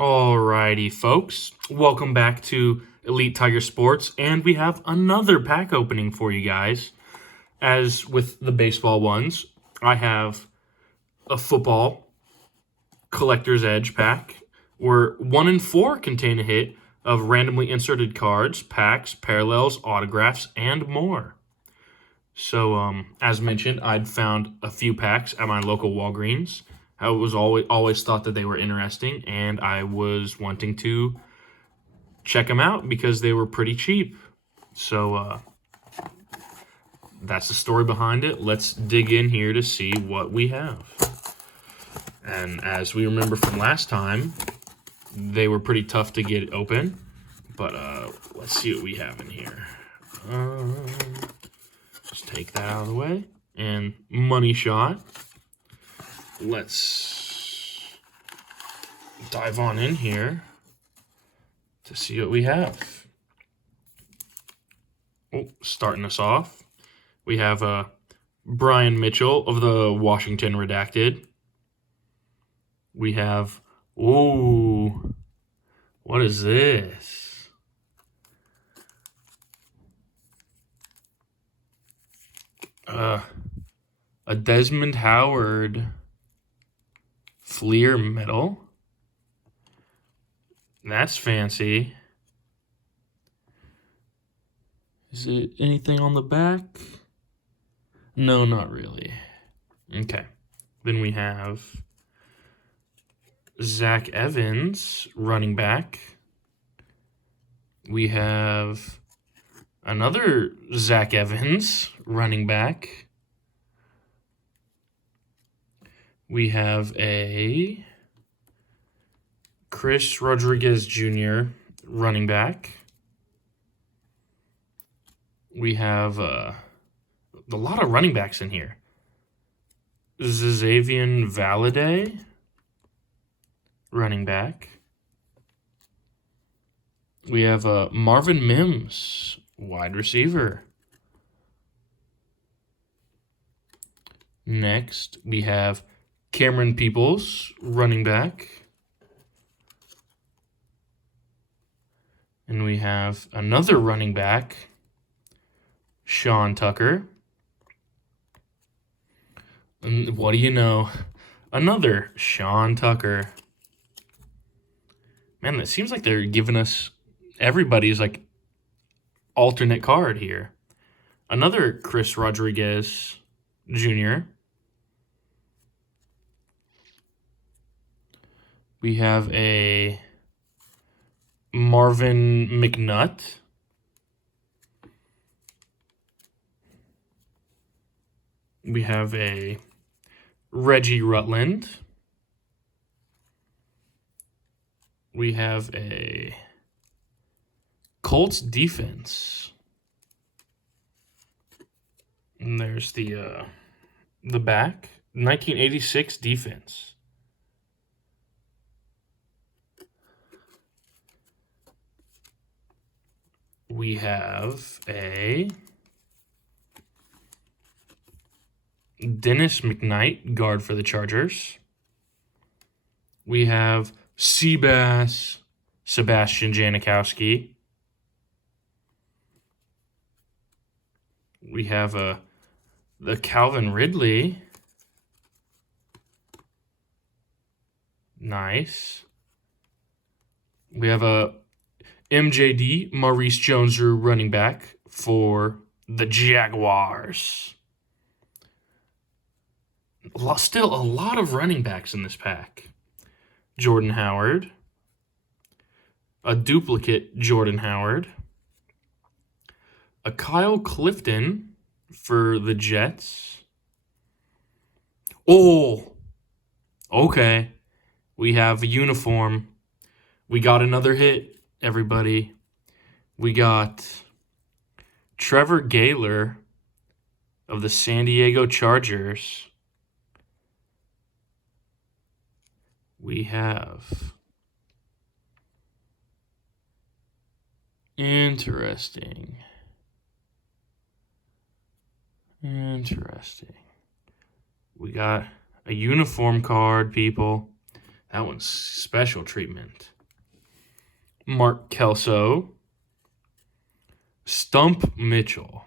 Alrighty, folks. Welcome back to Elite Tiger Sports, and we have another pack opening for you guys. As with the baseball ones, I have a football collector's edge pack, where 1 and 4 contain a hit of randomly inserted cards, packs, parallels, autographs, and more. So, as mentioned, I'd found a few packs at my local Walgreens. I was always thought that they were interesting, and I was wanting to check them out because they were pretty cheap. So that's the story behind it. Let's dig in here to see what we have. And as we remember from last time, they were pretty tough to get open. But let's see what we have in here. Just take that out of the way. And money shot. Let's dive on in here to see what we have. Oh, starting us off, we have Brian Mitchell of the Washington Redacted. We have, ooh, what is this? A Desmond Howard Fleer medal. That's fancy. Is it anything on the back? No, not really. Okay. Then we have Zach Evans, running back. We have another Zach Evans, running back. We have a Chris Rodriguez Jr., running back. We have a lot of running backs in here. Xavier Valade, running back. We have Marvin Mims, wide receiver. Next, we have Cameron Peoples, running back. And we have another running back, Sean Tucker. And what do you know? Another Sean Tucker. Man, it seems like they're giving us everybody's like alternate card here. Another Chris Rodriguez Jr. We have a Marvin McNutt. We have a Reggie Rutland. We have a Colts defense. And there's the back, 1986 defense. We have a Dennis McKnight, guard for the Chargers. We have Seabass Sebastian Janikowski. We have the Calvin Ridley. Nice. We have a MJD, Maurice Jones-Drew, running back for the Jaguars. Still a lot of running backs in this pack. Jordan Howard. A duplicate Jordan Howard. A Kyle Clifton for the Jets. Oh, okay. We have a uniform. We got another hit, everybody. We got Trevor Gaylor of the San Diego Chargers. We have interesting. We got a uniform card, people. That one's special treatment. Mark Kelso, Stump Mitchell.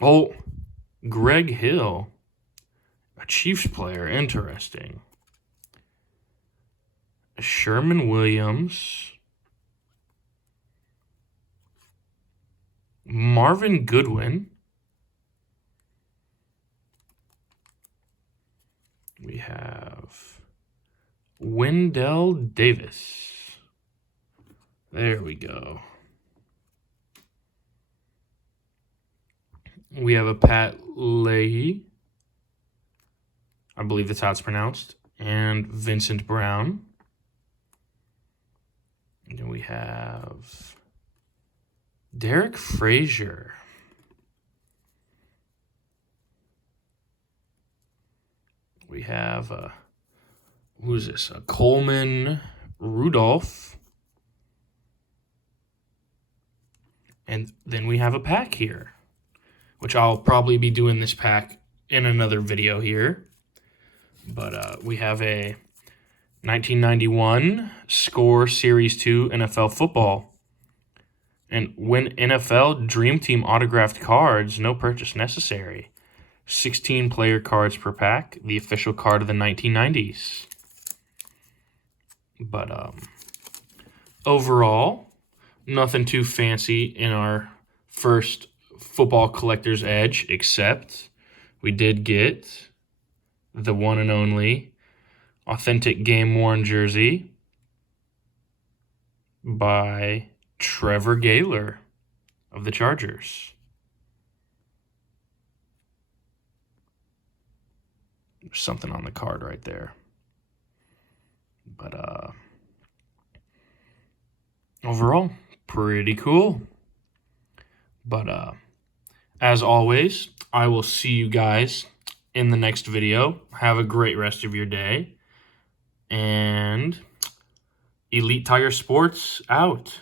Oh, Greg Hill, a Chiefs player. Interesting. Sherman Williams, Marvin Goodwin. We have Wendell Davis. There we go. We have a Pat Leahy. I believe that's how it's pronounced. And Vincent Brown. And then we have Derek Frazier. We have, who's this? Coleman Rudolph. And then we have a pack here, which I'll probably be doing this pack in another video here. But we have a 1991 Score Series 2 NFL Football. And Win NFL Dream Team autographed cards, no purchase necessary. 16 player cards per pack, the official card of the 1990s. But overall, nothing too fancy in our first football collector's edge, except we did get the one and only authentic game-worn jersey by Trevor Gaylor of the Chargers. There's something on the card right there. But overall, pretty cool. But as always, I will see you guys in the next video. Have a great rest of your day. And Elite Tiger Sports out.